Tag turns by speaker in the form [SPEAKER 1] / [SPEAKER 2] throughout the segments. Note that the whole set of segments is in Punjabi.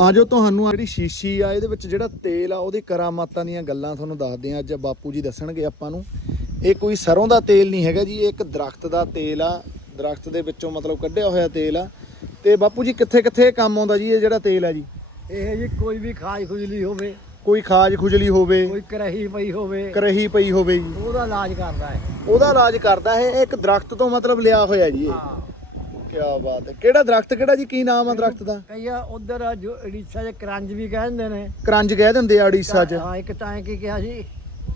[SPEAKER 1] ਆਜੋ ਤੁਹਾਨੂੰ ਜਿਹੜੀ ਸ਼ੀਸ਼ੀ ਆ ਇਹਦੇ ਵਿੱਚ ਜਿਹੜਾ ਤੇਲ ਆ ਉਹਦੀ ਕਰਾਮਾਤਾਂ ਦੀਆਂ ਗੱਲਾਂ ਤੁਹਾਨੂੰ ਦੱਸਦੇ ਆ ਅੱਜ ਬਾਪੂ ਜੀ ਦੱਸਣਗੇ ਆਪਾਂ ਨੂੰ। ਇਹ ਕੋਈ ਸਰੋਂ ਦਾ ਤੇਲ ਨਹੀਂ ਹੈਗਾ ਜੀ ਇਹ ਇੱਕ ਦਰਖਤ ਦਾ ਤੇਲ ਆ। ਦਰਖਤ ਦੇ ਵਿੱਚੋਂ ਮਤਲਬ ਕੱਢਿਆ ਹੋਇਆ ਤੇਲ ਆ। ਤੇ ਬਾਪੂ ਜੀ ਕਿੱਥੇ ਕਿੱਥੇ ਕੰਮ ਆਉਂਦਾ ਜੀ ਇਹ ਜਿਹੜਾ ਤੇਲ ਆ ਜੀ?
[SPEAKER 2] ਇਹ ਜੀ ਕੋਈ ਵੀ ਖਾਜ ਖੁਜਲੀ ਹੋਵੇ
[SPEAKER 1] ਕੋਈ ਖਾਜ ਖੁਜਲੀ ਹੋਵੇ
[SPEAKER 2] ਕੋਈ ਕਰਹੀ ਪਈ ਹੋਵੇ
[SPEAKER 1] ਕਰਹੀ ਪਈ ਹੋਵੇ ਜੀ।
[SPEAKER 2] ਉਹਦਾ ਇਲਾਜ ਕਰਦਾ ਹੈ
[SPEAKER 1] ਉਹਦਾ ਇਲਾਜ ਕਰਦਾ ਹੈ ਇਹ ਇੱਕ ਦਰਖਤ ਤੋਂ ਮਤਲਬ ਲਿਆ ਹੋਇਆ ਜੀ ਇਹ।
[SPEAKER 2] ਹਾਂ।
[SPEAKER 1] ਕੀ ਬਾਤ ਹੈ। ਕਿਹੜਾ ਦਰਖਤ ਕਿਹੜਾ ਜੀ? ਕੀ ਨਾਮ ਆ ਦਰਖਤ ਦਾ?
[SPEAKER 2] ਕਈਆ ਉਧਰ ਜੋ ਰੀਸਾ ਚ ਕਰੰਜ ਵੀ ਕਹਿੰਦੇ ਨੇ।
[SPEAKER 1] ਕਰੰਜ ਕਹਿ ਦਿੰਦੇ ਆ ਉੜੀਸਾ 'ਚ।
[SPEAKER 2] ਹਾਂ ਇੱਕ ਤਾਂ ਕੀ ਕਿਹਾ ਸੀ?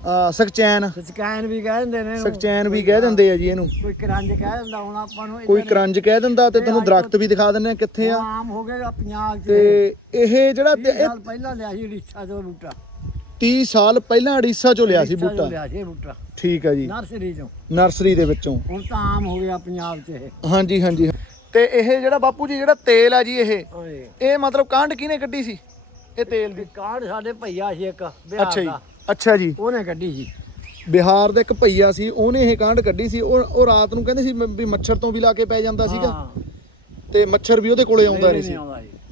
[SPEAKER 1] ਆ ਸਕਚੈਨ
[SPEAKER 2] ਸਕੈਨ ਵੀ ਕਹਿੰਦੇ ਨੇ। ਇਹਨੂੰ।
[SPEAKER 1] ਸਕਚੈਨ ਵੀ ਕਹਿ ਦਿੰਦੇ ਆ ਜੀ ਇਹਨੂੰ।
[SPEAKER 2] ਕੋਈ ਕਰੰਜ ਕਹਿ ਦਿੰਦਾ ਹੁਣ ਆਪਾਂ ਨੂੰ
[SPEAKER 1] ਕੋਈ ਕਰੰਜ ਕਹਿ ਦਿੰਦਾ ਤੇ ਤੈਨੂੰ ਦਰਖਤ ਵੀ ਦਿਖਾ ਦਿੰਦੇ ਆ ਕਿੱਥੇ ਆ।
[SPEAKER 2] ਆਮ ਹੋ ਗਿਆ ਪੰਜਾਬ ਚ।
[SPEAKER 1] ਤੇ ਇਹ ਜਿਹੜਾ ਤੇ
[SPEAKER 2] 30
[SPEAKER 1] ਇਹ
[SPEAKER 2] ਸਾਲ ਪਹਿਲਾਂ ਲਿਆ ਸੀ ਰੀਸਾ ਤੋਂ ਬੂਟਾ।
[SPEAKER 1] 30 ਸਾਲ ਪਹਿਲਾਂ ਉੜੀਸਾ ਚੋਂ ਲਿਆ ਸੀ
[SPEAKER 2] ਉੜੀਸਾ
[SPEAKER 1] ਬੂਟਾ।
[SPEAKER 2] ਲਿਆ ਸੀ ਬੂਟਾ।
[SPEAKER 1] ਠੀਕ ਆ ਜੀ।
[SPEAKER 2] ਨਰਸਰੀ ਚੋਂ।
[SPEAKER 1] ਨਰਸਰੀ ਦੇ ਵਿੱਚੋਂ।
[SPEAKER 2] ਹੁਣ ਤਾਂ ਆਮ ਹੋ ਗਿਆ ਪੰਜਾਬ ਚ ਇਹ।
[SPEAKER 1] ਹਾਂਜੀ ਹਾਂਜੀ। ਤੇ ਇਹ ਜਿਹੜਾ ਬਾਪੂ ਜੀ ਜਿਹੜਾ ਤੇਲ ਆ ਜੀ ਇਹ ਇਹ ਮਤਲਬ ਕਾਂਡ ਕਿਹਨੇ ਕੱਢੀ ਸੀ? ਇਹ ਤੇਲ ਦੀ।
[SPEAKER 2] ਕਾਰਡ ਸਾਡੇ ਭਈਆ ਸੀ ਇੱਕ ਬਿਹਾਰ
[SPEAKER 1] ਅੱਛਾ ਜੀ।
[SPEAKER 2] ਦਾ।
[SPEAKER 1] ਅੱਛਾ ਜੀ।
[SPEAKER 2] ਉਹਨੇ ਕੱਢੀ ਸੀ।
[SPEAKER 1] ਬਿਹਾਰ ਦਾ ਇੱਕ ਭਈਆ ਸੀ ਉਹਨੇ ਇਹ ਕਾਂਡ ਕੱਢੀ ਸੀ। ਉਹ ਉਹ ਰਾਤ ਨੂੰ ਕਹਿੰਦੇ ਸੀ ਮ- ਵੀ ਮੱਛਰ ਤੋਂ ਵੀ ਲਾ ਕੇ ਪੈ ਜਾਂਦਾ ਸੀਗਾ।
[SPEAKER 2] ਹਾਂ।
[SPEAKER 1] ਤੇ ਮੱਛਰ ਵੀ ਉਹਦੇ ਕੋਲੇ ਆਉਂਦਾ ਨਹੀਂ ਸੀ।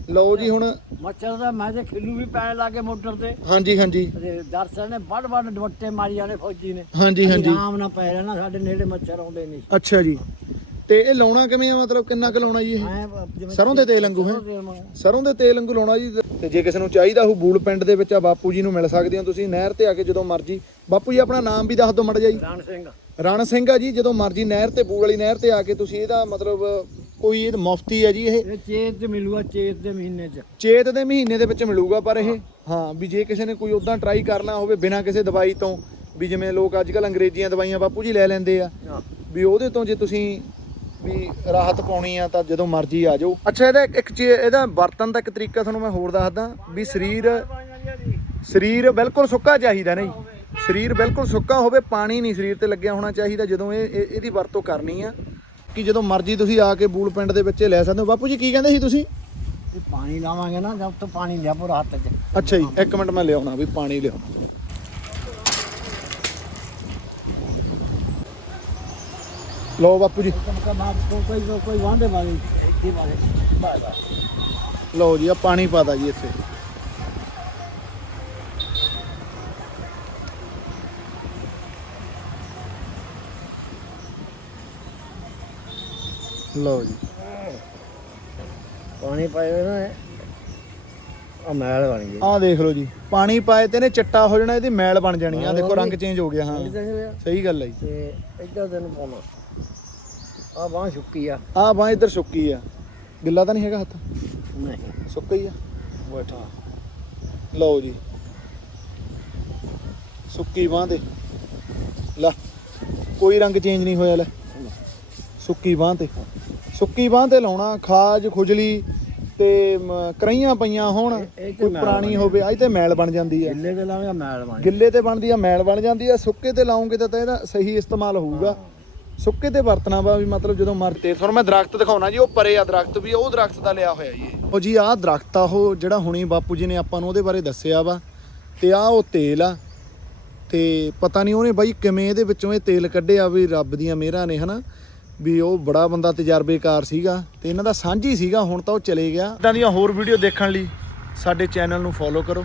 [SPEAKER 1] ਲਓ ਜੀ ਹੁਣ
[SPEAKER 2] ਮੱਛਰ ਦਾ ਮੈਂ ਤੇ ਖਿੱਲੂ ਵੀ ਪੈਣ ਲੱਗੇ ਮੋਟਰ ਤੇ।
[SPEAKER 1] ਹਾਂਜੀ ਹਾਂਜੀ।
[SPEAKER 2] ਤੇ ਦਰਸ਼ਨ ਨੇ ਵੱਡ ਵੱਡ ਦੁੱਟੇ ਮਾਰੀ ਜਾਣੇ ਫੌਜੀ ਨੇ।
[SPEAKER 1] ਹਾਂਜੀ ਹਾਂਜੀ।
[SPEAKER 2] ਆਰਾਮ ਨਾਲ ਪੈ ਰਹਿਣਾ ਸਾਡੇ ਨੇੜੇ ਮੱਛਰ ਆਉਂਦੇ ਨਹੀਂ।
[SPEAKER 1] ਅੱਛਾ ਜੀ। ਤੇ ਇਹ ਲਾਉਣਾ ਕਿਵੇਂ ਆ? ਮਤਲਬ ਕਿੰਨਾ ਕੁ ਲਾਉਣਾ ਜੀ ਇਹ? ਸਰੋਂ ਦੇ ਤੇਲ ਵਾਂਗੂ ਹੈ?
[SPEAKER 2] ਸਰੋਂ ਦੇ
[SPEAKER 1] ਤੇਲ ਵਾਂਗੂ ਲਾਉਣਾ ਜੀ। ਤੇ ਜੇ ਕਿਸੇ ਨੂੰ ਚਾਹੀਦਾ ਹੋ ਬੂਲ ਪਿੰਡ ਦੇ ਵਿੱਚ ਆ ਬਾਪੂ ਜੀ ਨੂੰ ਮਿਲ ਸਕਦੇ ਹੋ ਤੁਸੀਂ। ਨਹਿਰ ਤੇ ਆ ਕੇ ਜਦੋਂ ਮਰਜ਼ੀ। ਬਾਪੂ ਜੀ ਆਪਣਾ ਨਾਮ ਵੀ ਦੱਸ ਦਿਓ ਮੜ ਜਾਈ
[SPEAKER 2] ਰਾਣ ਸਿੰਘ।
[SPEAKER 1] ਰਣ ਸਿੰਘ ਆ ਜੀ ਜਦੋਂ ਮਰਜ਼ੀ ਨਹਿਰ ਤੇ ਬੂਲ ਵਾਲੀ ਨਹਿਰ ਤੇ ਆ ਕੇ ਤੁਸੀਂ ਇਹਦਾ ਮਤਲਬ ਕੋਈ ਇਹ ਮੁਫਤੀ ਹੈ ਜੀ ਇਹ?
[SPEAKER 2] ਇਹ ਚੇਤ ਚ ਮਿਲੂਗਾ ਚੇਤ ਦੇ ਮਹੀਨੇ ਚ।
[SPEAKER 1] ਚੇਤ ਦੇ ਮਹੀਨੇ ਦੇ ਵਿੱਚ ਮਿਲੂਗਾ ਪਰ ਇਹ? ਹਾਂ। ਵੀ ਜੇ ਕਿਸੇ ਨੇ ਕੋਈ ਉਦਾਂ ਟਰਾਈ ਕਰਨਾ ਹੋਵੇ ਬਿਨਾਂ ਕਿਸੇ ਦਵਾਈ ਤੋਂ ਵੀ ਜਿਵੇਂ ਲੋਕ ਅੱਜ ਕੱਲ ਅੰਗਰੇਜ਼ੀਆਂ ਦਵਾਈਆਂ ਬਾਪੂ ਜੀ ਲੈ ਲੈਂਦੇ ਆ। ਵੀ ਉਹਦੇ ਤੋਂ ਜੇ ਤੁਸੀਂ ਵੀ ਰਾਹਤ ਪਾਉਣੀ ਆ ਤਾਂ ਜਦੋਂ ਮਰਜ਼ੀ ਆ ਜਾਓ। ਅੱਛਾ ਇਹਦਾ ਇੱਕ ਚੀ ਇਹਦਾ ਵਰਤਨ ਦਾ ਇੱਕ ਤਰੀਕਾ ਤੁਹਾਨੂੰ ਮੈਂ ਹੋਰ ਦੱਸਦਾ ਵੀ ਸਰੀਰ ਸਰੀਰ ਬਿਲਕੁਲ ਸੁੱਕਾ ਚਾਹੀਦਾ ਨਹੀਂ। ਸਰੀਰ ਬਿਲਕੁਲ ਸੁੱਕਾ ਹੋਵੇ ਪਾਣੀ ਨਹੀਂ ਸਰੀਰ ਤੇ ਲੱਗਿਆ ਹੋਣਾ ਚਾਹੀਦਾ ਜਦੋਂ ਇਹ ਇਹ- ਇਹਦੀ ਵਰਤੋਂ ਕਰਨੀ ਆ। ਕਿ ਜਦੋਂ ਮਰਜ਼ੀ ਤੁਸੀਂ ਆ ਕੇ ਬੂਲ ਪਿੰਡ ਦੇ ਵਿੱਚ ਇਹ ਲੈ ਸਕਦੇ ਹੋ। ਬਾਪੂ ਜੀ ਕੀ ਕਹਿੰਦੇ ਸੀ ਤੁਸੀਂ?
[SPEAKER 2] ਤੇ ਪਾਣੀ ਲਾਵਾਂਗੇ ਨਾ ਜਦ ਤੋਂ ਪਾਣੀ ਲਿਆ ਪੂਰਾ ਹੱਥ ਚ।
[SPEAKER 1] ਅੱਛਾ ਜੀ ਇੱਕ ਮਿੰਟ ਮੈਂ ਲਿਆਉਣਾ ਵੀ ਪਾਣੀ ਲਿਆਉਣਾ। ਲਓ ਬਾਪੂ ਜੀ।
[SPEAKER 2] ਕੋਈ ਕੋਈ ਵਾਂਦੇ ਵਾਲੇ ਇੱਥੇ ਵਾਲੇ ਬਾਏ ਬਾਏ
[SPEAKER 1] ਲਓ ਜੀ ਆ ਪਾਣੀ ਪਾਦਾ ਜੀ ਇੱਥੇ। ਲਓ ਜੀ।
[SPEAKER 2] ਪਾਣੀ ਪਾਏ ਨਾ ਆ ਮੈਲ ਬਣ ਗਈ।
[SPEAKER 1] ਆਹ ਦੇਖ ਲਓ ਜੀ। ਪਾਣੀ ਪਾਏ ਤੇ ਨੇ ਚਿੱਟਾ ਹੋ ਜਾਣਾ ਇਹਦੀ ਮੈਲ ਬਣ ਜਾਣੀ ਆ। ਦੇਖੋ ਰੰਗ ਚੇਂਜ ਹੋ ਗਿਆ ਹਾਂ। ਸਹੀ ਗੱਲ ਹੈ ਜੀ।
[SPEAKER 2] ਤੇ ਇੱਧਰ ਤੈਨੂੰ ਪਾਉਣਾ। ਆ ਬਾਹ ਸੁੱਕੀ ਆ।
[SPEAKER 1] ਆਹ ਬਾਹ ਇੱਧਰ ਸੁੱਕੀ ਆ। ਗਿੱਲਾ ਤਾਂ ਨਹੀਂ ਹੈਗਾ ਹੱਥ?
[SPEAKER 2] ਨਹੀਂ।
[SPEAKER 1] ਸੁੱਕਾ ਹੀ ਆ। ਬੈਠਾ। ਲਓ ਜੀ। ਸੁੱਕੀ ਬਾਹ ਦੇ ਲੈ ਕੋਈ ਰੰਗ ਚੇਂਜ ਨਹੀਂ ਹੋਇਆ ਲੈ। ਸੁੱਕੀ ਬਾਹ ਤੇ। ਸੁੱਕੀ ਬਾਹ ਤੇ ਲਾਉਣਾ ਖਾਜ ਖੁਜਲੀ ਤੇ ਕਰਈਆਂ ਪਈਆਂ ਹੋਣ ਕੋਈ ਪੁਰਾਣੀ ਹੋਵੇ ਅੱਜ ਤੇ ਮੈਲ ਬਣ ਜਾਂਦੀ ਹੈ।
[SPEAKER 2] ਗਿੱਲੇ ਦੇ ਲਾਵੇਂ ਮੈਲ ਬਣ
[SPEAKER 1] ਗਿੱਲੇ ਤੇ ਬਣਦੀ ਆ ਮੈਲ ਬਣ ਜਾਂਦੀ ਆ ਸੁੱਕੇ ਤੇ ਲਾਉਂਗੇ ਤਾਂ ਤਾਂ ਇਹਦਾ ਸਹੀ ਇਸਤੇਮਾਲ ਹੋਊਗਾ। ਸੁੱਕੇ ਤੇ ਵਰਤਣਾ ਵਾ ਵੀ ਮਤਲਬ ਜਦੋਂ ਮਰ ਤੇ ਤੁਹਾਨੂੰ ਮੈਂ ਦਰਖਤ ਦਿਖਾਉਣਾ ਜੀ ਉਹ ਪਰੇ ਆ ਦਰਖਤ ਵੀ ਉਹ ਦਰਖਤ ਦਾ ਲਿਆ ਹੋਇਆ ਜੀ ਇਹ। ਉਹ ਜੀ ਆਹ ਦਰਖਤ ਆ ਉਹ ਜਿਹੜਾ ਹੁਣੀ ਬਾਪੂ ਜੀ ਨੇ ਆਪਾਂ ਨੂੰ ਉਹਦੇ ਬਾਰੇ ਦੱਸਿਆ ਵਾ। ਤੇ ਆਹ ਉਹ ਤੇਲ ਆ। ਤੇ ਪਤਾ ਨਹੀਂ ਉਹਨੇ ਬਾਈ ਕਿਵੇਂ ਇਹਦੇ ਵਿੱਚੋਂ ਇਹ ਤੇਲ ਕੱਢਿਆ ਵੀ ਰੱਬ ਦੀਆਂ ਮਿਹਰਾਂ ਨੇ ਹਨਾ? ਵੀ ਉਹ ਬੜਾ ਬੰਦਾ ਤਜਰਬੇਕਾਰ ਸੀਗਾ ਤੇ ਇਹਨਾਂ ਦਾ ਸਾਂਝੀ ਸੀਗਾ, ਹੁਣ ਤਾਂ ਉਹ ਚਲੇ ਗਿਆ। ਇਦਾਂ ਦੀਆਂ ਹੋਰ ਵੀਡੀਓ ਦੇਖਣ ਲਈ ਸਾਡੇ ਚੈਨਲ ਨੂੰ ਫੋਲੋ ਕਰੋ।